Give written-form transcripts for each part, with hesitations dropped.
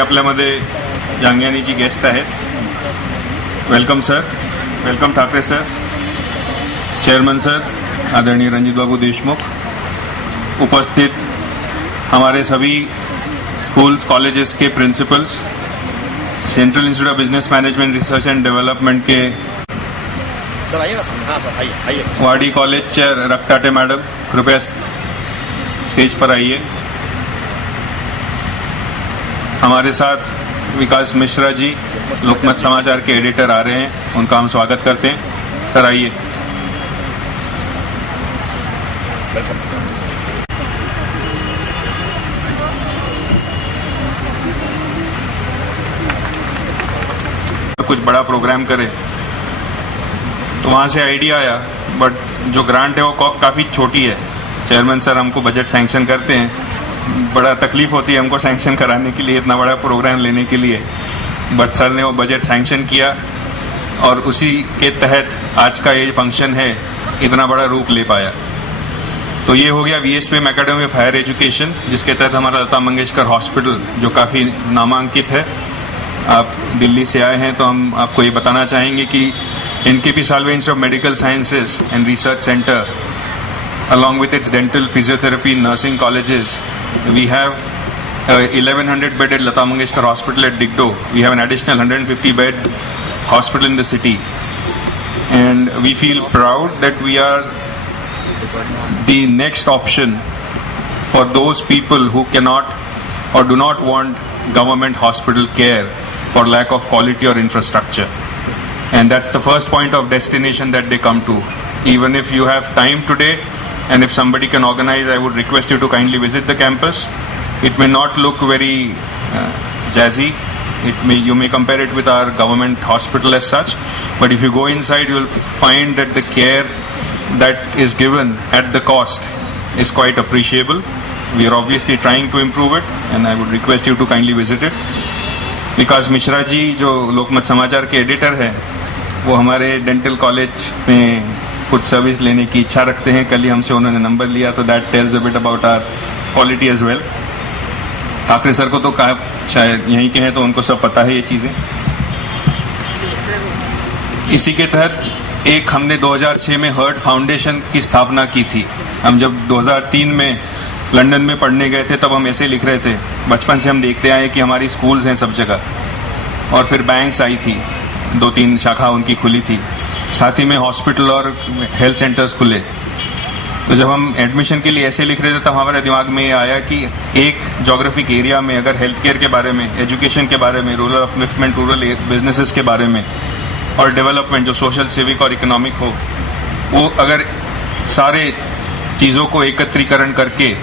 आपल्यामध्ये जांगयानीची गेस्ट आहेत. Welcome sir, welcome Thackeray sir, chairman sir आदरणीय रंजीत बाबू देशमुख, उपस्थित हमारे सभी स्कूल्स कॉलेजेस के principles, central institute of business management research and development के वाडी कॉलेज चेयर रक्ताटे मैडम, कृपया स्टेज पर आइए. हमारे साथ विकास मिश्रा जी लोकमत समाचार के एडिटर आ रहे हैं, उनका हम स्वागत करते हैं. सर आइए. कुछ बड़ा प्रोग्राम करे तो वहां से आइडिया आया, बट जो ग्रांट है वो काफी छोटी है. चेयरमैन सर हमको बजट सैंक्शन करते हैं, बड़ा तकलीफ होती है हमको सैंक्शन कराने के लिए, इतना बड़ा प्रोग्राम लेने के लिए, बट सर ने वो बजट सैंक्शन किया और उसी के तहत आज का ये फंक्शन है इतना बड़ा रूप ले पाया. तो ये हो गया वीएसपीएम एकेडमी ऑफ हायर एजुकेशन, जिसके तहत हमारा लता मंगेशकर हॉस्पिटल जो काफी नामांकित है. आप दिल्ली से आए हैं तो हम आपको ये बताना चाहेंगे कि NKP Salve institute of medical sciences and research centre along with its dental, physiotherapy, nursing colleges, we have 1100 bed at Lata Mangeshkar Hospital at Digdo. We have an additional 150 bed hospital in the city, and we feel proud that we are the next option for those people who cannot or do not want government hospital care for lack of quality or infrastructure. And that's the first point of destination that they come to. Even if you have time today, and if somebody can organize, I would request you to kindly visit the campus. It may not look very jazzy. You may compare it with our government hospital as such, but if you go inside, you will find that the care that is given at the cost is quite appreciable. We are obviously trying to improve it, and I would request you to kindly visit it. विकास मिश्रा जी जो लोकमत समाचार के editor हैं, वो हमारे dental college में कुछ service लेने की इच्छा रखते हैं. कल ही हमसे उन्होंने नंबर लिया, तो that tells a bit about our quality as well. Thackeray sir को तो कहा शायद यहीं के हैं, तो उनको सब पता है ये चीजें. इसी के तहत एक हमने 2006 में हर्ट फाउंडेशन की स्थापना की थी. हम जब 2003 में लंदन में पढ़ने गए थे तब हम ऐसे लिख रहे थे. बचपन से हम देखते आए कि हमारी स्कूल्स हैं सब जगह, और फिर बैंक्स आई थी, 2-3 शाखा उनकी खुली थी, साथ ही में हॉस्पिटल और हेल्थ सेंटर्स खुले. तो जब हम एडमिशन के लिए ऐसे लिख रहे थे तब हमारे दिमाग में ये आया कि एक ज्योग्राफिक एरिया में अगर हेल्थ केयर के बारे में, एजुकेशन के बारे में, रूरल अपलिफ्टमेंट, रूरल बिजनेसेस के बारे में और डेवलपमेंट जो सोशल, सिविक और इकोनॉमिक हो, वो अगर सारे चीज़ों को एकत्रीकरण करके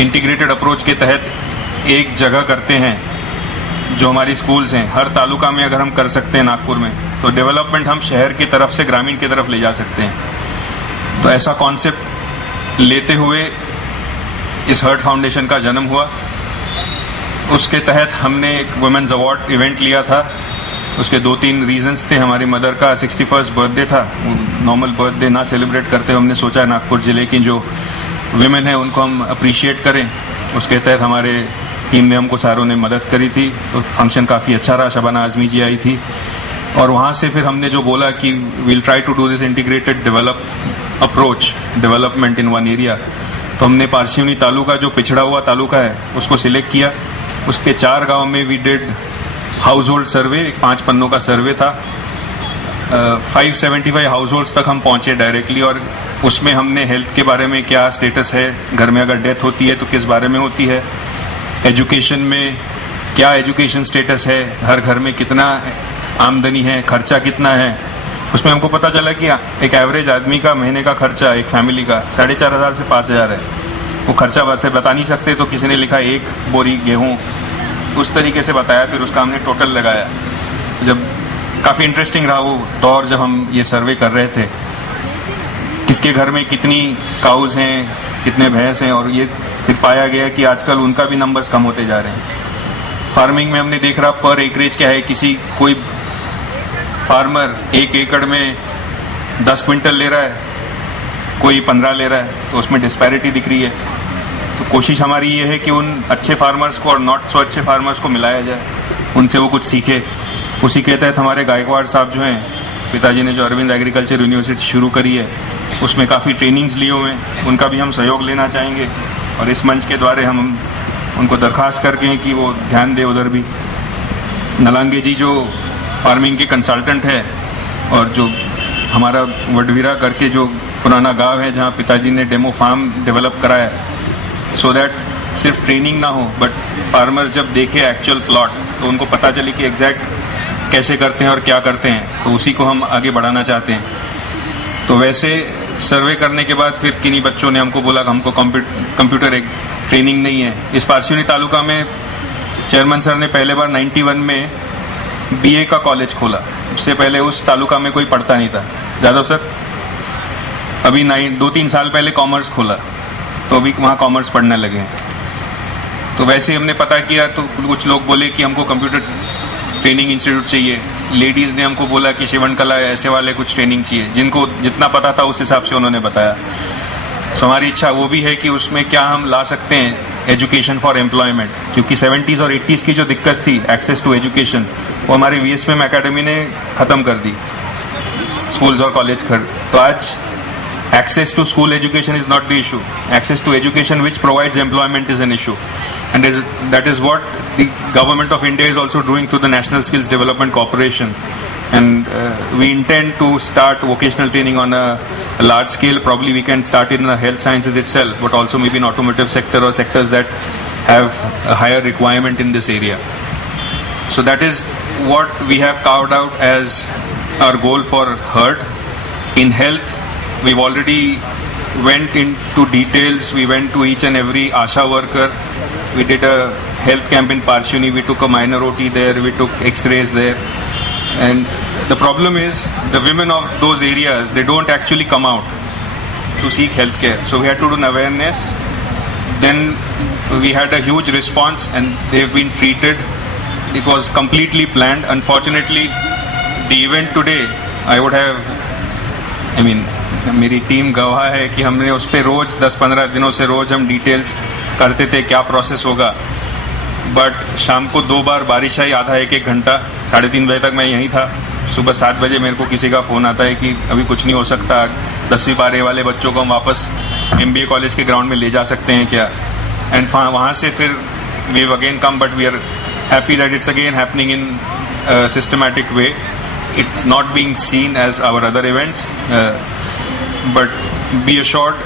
इंटीग्रेटेड अप्रोच के तहत एक जगह करते हैं, जो हमारी स्कूल्स हैं हर तालुका में अगर हम कर सकते हैं नागपुर में, तो डेवलपमेंट हम शहर की तरफ से ग्रामीण की तरफ ले जा सकते हैं. तो ऐसा कॉन्सेप्ट लेते हुए इस हर्ट फाउंडेशन का जन्म हुआ. उसके तहत हमने एक वुमेन्स अवार्ड इवेंट लिया था. उसके 2-3 रीजंस थे. हमारी मदर का 61st बर्थडे था, नॉर्मल बर्थडे ना सेलिब्रेट करते, हमने सोचा नागपुर जिले की जो विमेन है उनको हम अप्रिशिएट करें. उसके तहत हमारे टीम में हमको सारों ने मदद करी थी, तो फंक्शन काफी अच्छा रहा. शबाना आजमी जी आई थी, और वहां से फिर हमने जो बोला कि we'll try to do this integrated approach development in one area, तो हमने पारसिवनी तालुका जो पिछड़ा हुआ तालुका है उसको सिलेक्ट किया. उसके 4 गांव में वी डिड हाउस होल्ड सर्वे, 5 पन्नों का सर्वे था. 575 हाउस होल्ड तक हम पहुंचे डायरेक्टली, और उसमें हमने हेल्थ के बारे में क्या स्टेटस है, घर में अगर डेथ होती है तो किस बारे में होती है, एजुकेशन में क्या एजुकेशन स्टेटस है, हर घर में कितना आमदनी है, खर्चा कितना है. उसमें हमको पता चला कि एक एवरेज आदमी का महीने का खर्चा एक फैमिली का 4,500 से 5,000 है. वो खर्चा वैसे बता नहीं सकते, तो किसी ने लिखा 1 बोरी गेहूं, उस तरीके से बताया. फिर उसका हमने टोटल लगाया. जब काफी इंटरेस्टिंग रहा वो दौर जब हम ये सर्वे कर रहे थे, किसके घर में कितनी काउज हैं, कितने भैंस हैं, और ये फिर पाया गया कि आजकल उनका भी नंबर्स कम होते जा रहे हैं. फार्मिंग में हमने देख रहा पर एकरेज क्या है, कोई फार्मर 1 एकड़ में 10 क्विंटल ले रहा है, कोई 15 ले रहा है, तो उसमें डिस्पैरिटी दिख रही है. तो कोशिश हमारी ये है कि उन अच्छे फार्मर्स को और नॉट सो अच्छे फार्मर्स को मिलाया जाए, उनसे वो कुछ सीखे। उसी के तहत हमारे गायकवाड़ साहब जो हैं, पिताजी ने जो अरविंद एग्रीकल्चर यूनिवर्सिटी शुरू करी है, उसमें काफ़ी ट्रेनिंग्स लिए हुए हैं, उनका भी हम सहयोग लेना चाहेंगे। और इस मंच के द्वारा हम उनको दरखास्त करके हैं कि वो ध्यान दे उधर भी। नलांगे जी जो फार्मिंग के कंसल्टेंट है, और जो हमारा वडवीरा करके जो पुराना गांव है जहां पिताजी ने डेमो फार्म डेवलप कराया, सो दैट सिर्फ ट्रेनिंग ना हो बट फार्मर्स जब देखे एक्चुअल प्लॉट तो उनको पता चले कि एग्जैक्ट कैसे करते हैं और क्या करते हैं, तो उसी को हम आगे बढ़ाना चाहते हैं। तो वैसे सर्वे करने के बाद फिर किन्हीं बच्चों ने हमको बोला कि हमको कंप्यूटर एक ट्रेनिंग नहीं है। इस पारसिवनी तालुका में चेयरमैन सर ने पहले बार 91 में बीए का कॉलेज खोला। उससे पहले उस तालुका में कोई पढ़ता नहीं था। जादव सर अभी 2-3 साल पहले कॉमर्स खोला, तो अभी वहाँ कॉमर्स पढ़ने लगे हैं। तो वैसे हमने पता किया तो कुछ लोग बोले कि हमको कंप्यूटर ट्रेनिंग इंस्टीट्यूट चाहिए। लेडीज ने हमको बोला कि शिवन कला ऐसे वाले कुछ ट्रेनिंग चाहिए। जिनको जितना पता था उस हिसाब से उन्होंने बताया। तो हमारी इच्छा वो भी है कि उसमें क्या हम ला सकते हैं एजुकेशन फॉर एम्प्लॉयमेंट, क्योंकि 70s और 80s की जो दिक्कत थी एक्सेस टू एजुकेशन, वो हमारी वीएसपीएम एकेडमी ने खत्म कर दी, स्कूल्स और कॉलेज कर। तो आज access to school education is not the issue. Access to education which provides employment is an issue, and that is what the government of India is also doing through the National Skills Development Corporation. And we intend to start vocational training on a large scale. Probably we can start in the health sciences itself, but also maybe in automotive sector or sectors that have a higher requirement in this area. So that is what we have carved out as our goal for HERD. In health, we've already went into details. We went to each and every ASHA worker. We did a health camp in Parshuni. We took a minor OT there. We took X-rays there. And the problem is the women of those areas, they don't actually come out to seek health care. So we had to do an awareness. Then we had a huge response and they've been treated. It was completely planned. Unfortunately, the event today, मेरी team गवाह है कि हमने उस पर रोज 10-15 दिनों से रोज हम डिटेल्स करते थे क्या प्रोसेस होगा। बट शाम को 2 बार बारिश आई, आधा 1-1 घंटा, 3:30 बजे तक मैं यहीं था। सुबह 7 बजे मेरे को किसी का फोन आता है कि अभी कुछ नहीं हो सकता, 10वीं-12वीं वाले बच्चों को हम वापस MBA कॉलेज के ग्राउंड में ले जा सकते हैं क्या। एंड वहां से फिर we again come, but we are happy that it's again happening in systematic way. It's not being seen as our other events, but be assured,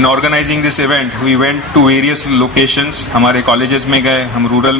in organizing this event, we went to various locations. हमारे colleges में गए, हम rural में